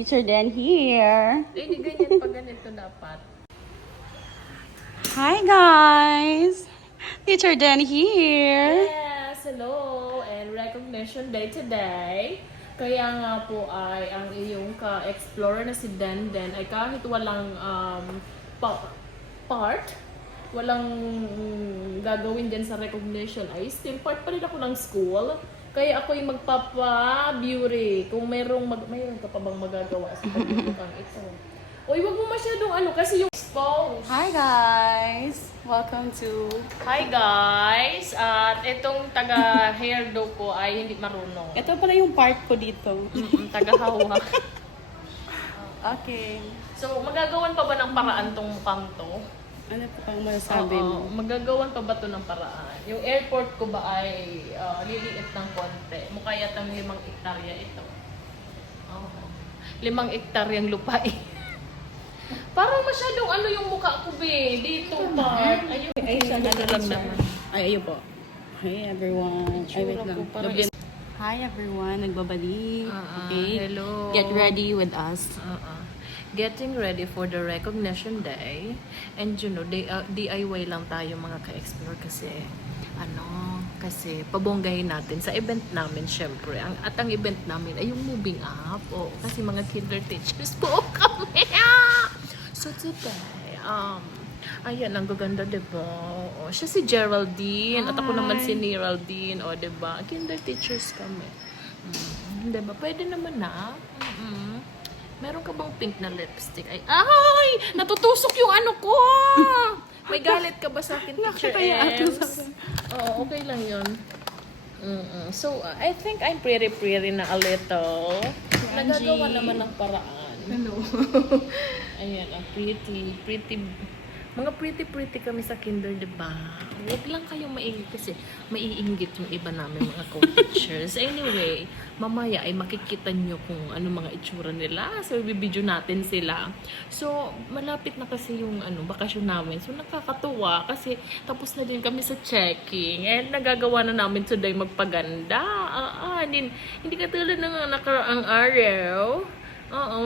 Teacher Dan here. Hindi ganyan pa ganito dapat. Hi guys! Teacher Dan here. Yes, hello, and recognition day today. Kaya nga po ay ang iyong ka-explorer na si Den ay kahit walang part, walang gagawin din sa recognition ay still part pa rin ako ng school. Kaya ako'y magpapa-beauty. Kung mayroon ka pa bang magagawa sa pagbubukan ito. Uy, wag mo masyadong kasi yung expose. Hi guys! Welcome to... Hi guys! At itong taga-hairdo ko ay hindi marunong. Ito pala yung part ko dito. Taga-hawak. Okay. So, magagawan pa ba ng paraan tong mukhang to? Ano po pang masasabi mo? Magagawan pa ba to ng paraan? Yung airport ko ba ay liliit ng konti? Mukha yatang 5 hektarya ito. 5 hektaryang lupain. Parang masyadong yung mukha ko be. Dito part. Ayun. Ay, sana lang naman. Ay, ayun po. Hi everyone. Ay, wait Itsura lang. ko parang Hi everyone. Nagbabalik. Okay. hello. Get ready with us. Getting ready for the recognition day. And DIY lang tayo mga ka-explore kasi kasi pabonggahin natin sa event namin syempre. At ang event namin ay yung moving up. Kasi mga kinder teachers po kami. So today, ayan, ang gaganda, diba? Siya si Geraldine, at ako naman si Neraldine, diba? Kinder teachers kami. Diba? Pwede naman na. Meron ka bang pink na lipstick? Ay, natutusok yung ko! May galit ka ba sa akin, Teacher Ems? Oo, okay lang yun. So, I think I'm pretty na a little. Nagagawa naman ng paraan. Hello. Ayan, pretty. Mga pretty kami sa kinder, diba? Huwag lang kayong maingit kasi maiinggit yung iba namin mga co-teachers. Anyway, mamaya ay makikita nyo kung ano mga itsura nila. So, bibidyo natin sila. So, malapit na kasi yung bakasyon namin. So, nakakatuwa kasi tapos na din kami sa checking. And nagagawa na namin today magpaganda. Hindi katulad ng nakaraang araw.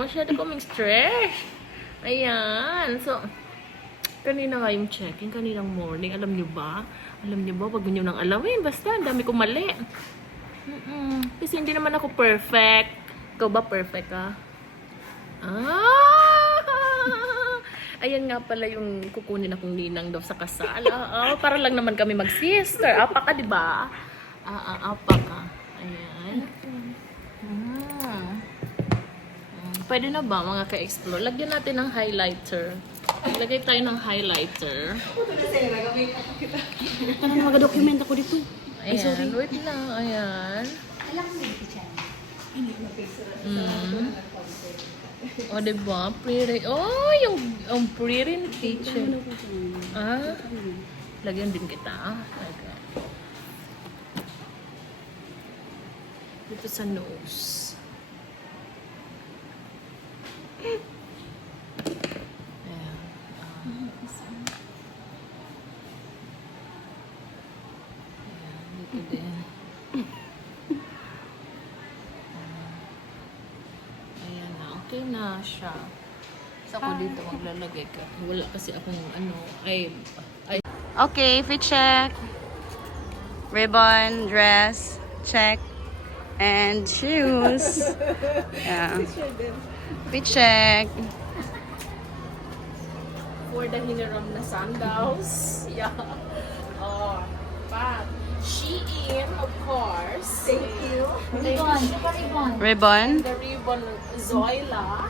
Masyado kaming stress. Ayan. So, kanina nga yung checking, kaninang morning. Alam nyo ba? Wag nyo nang alawin. Basta, ang dami ko mali. Kasi hindi naman ako perfect. Ikaw ba perfect ka? Ayan nga pala yung kukunin akong ninang daw sa kasal. Para lang naman kami mag-sister. Apa ka, diba? Apa ka. Ayan. Pwede na ba mga ka-explore? Lagyan natin ng highlighter. Lagay tayo ng highlighter. Parang mag-document ako dito. Ayan, wait lang. Ayan. Diba? Pretty. Yung pretty ni teacher. Lagyan din kita. Okay. Dito sa nose. Ayan na, okay na siya. So ako dito maglalagay ka. Wala kasi akong Okay, fit check. Ribbon, dress, check. And shoes. Yeah. Fit check. for the hiniram na sandals. Yeah. But Shein, of course. Thank you. Ribbon. Ribbon. The ribbon Zoila.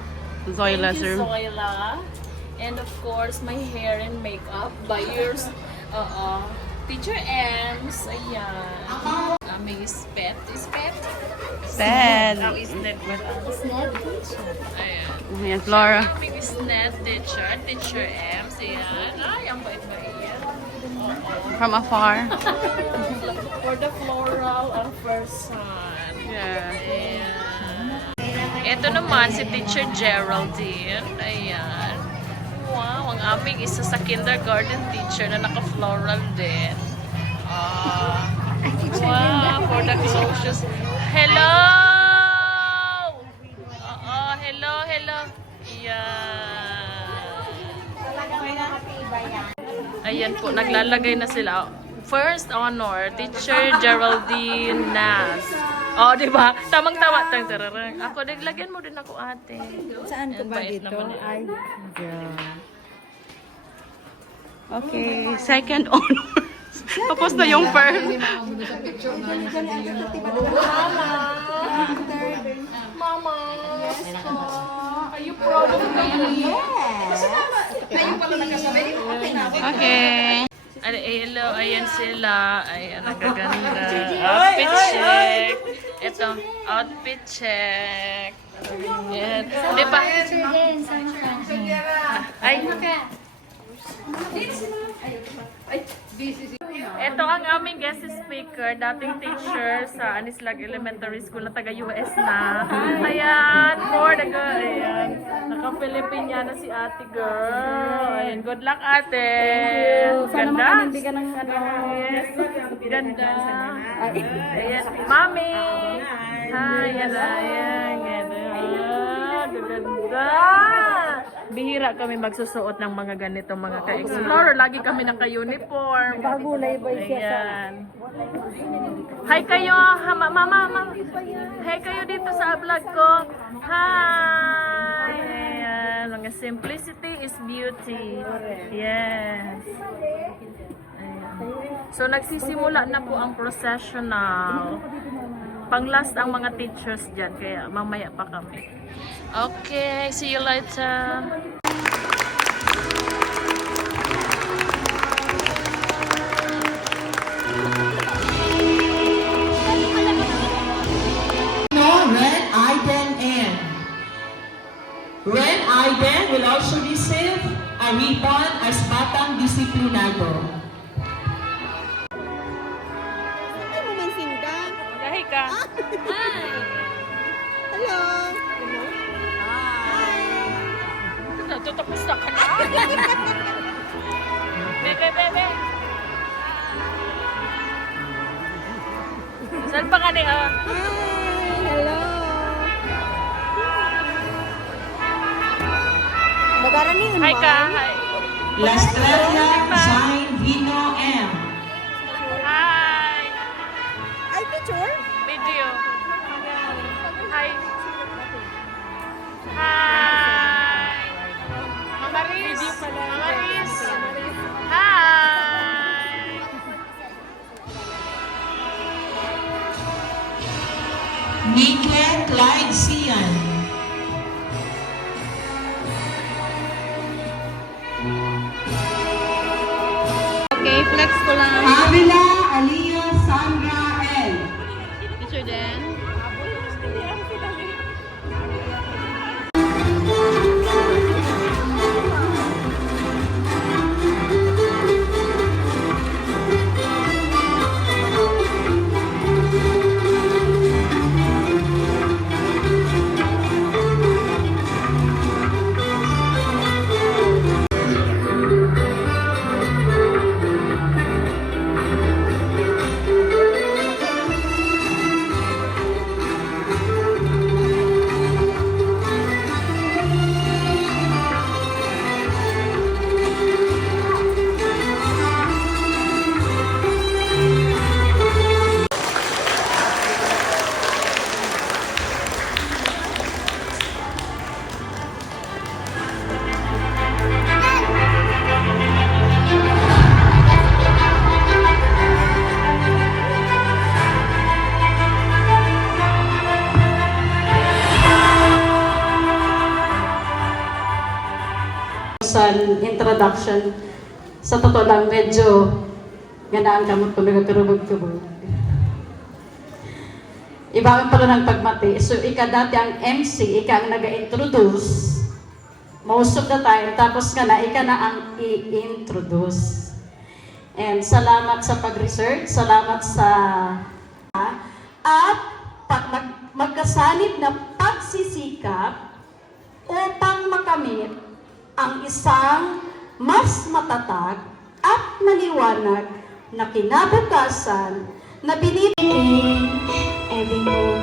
Zoila, Thank sir. you, Zoila. And of course, my hair and makeup by yours. Teacher Ems. Ayan. May spet. Spet? Sad. Oh, isnet with us. Snap teacher. Ayan. Ayan, Flora. Aming isnet teacher. Teacher Ems. Ayan. Ay, ang bait-bait. From afar. For the floral and first son. Yeah. Ayan. Ito naman si Teacher Geraldine. Ayan. Wow, ang aming isa sa kindergarten teacher na naka-floral din. Wow, for the socials. Hello! Hello, Ayan po, naglalagay na sila. First honor, Teacher Geraldine Nas. Oh, di ba? Tamang-tama. Tararang. Ako, naglagyan mo din ako, ate. Saan ko ba Bait dito? naman eh. Ay, dyan. Okay, second honor. Tapos na yung first. Mama! Are you proud of me? Okay. Hello, ayan sila. Ayan, nagaganda. Outfit check. Ito, outfit check. Ayan. Di ba? Ay, ito ang aming guest speaker, dating teacher sa Anislag Elementary School na taga-US na. Ayan, ayan. Naka-Filipina na si ate girl. Ayan, good luck ate. Ganda. Hindi ka ng ano. Yes, ganda. Ayan, mami. Hi, ayan. Ganda. Bihira kami magsusuot ng mga ganitong mga ka-explorer. Lagi kami naka-uniform. Bagulay ba siya sa... Ayan. Hi kayo, mama. Hi kayo dito sa vlog ko. Hi. Ayan, mga simplicity is beauty. Yes. Ayan. So nagsisimula na po ang processional. Pang-last ang mga teachers dyan, kaya mamaya pa kami. Okay, see you later. Ren Aiden N. Ren Aiden will also receive a ribbon as Batang Disiplinado. Gahi ka. Hello! Tutapos na ka na. Bebe. Saan pa ka niya? Hello! Magaranin mo? Hi ka. Hi. La Estrella Zain Vino M. Hi. Ay, picture? Video. Hi. Hi. Mama Riz. Mama Riz. Hi. Nike Clyde Sian. Okay, flex ko lang. Avila Aliyah Sandra L. Teacher Dan. Sa introduction, sa totoo lang, medyo ganaan kamot ko nagkakarubog-kubog. Ibawin pala ng pagmati. So, ika dati ang MC, ika ang nag-introduce most of the time, tapos ika na ang i-introduce. And salamat sa pag-research, salamat sa at magkasanib na pagsisikap upang makamit ang isang mas matatag at maliwanag na kinabukasan na binibigay every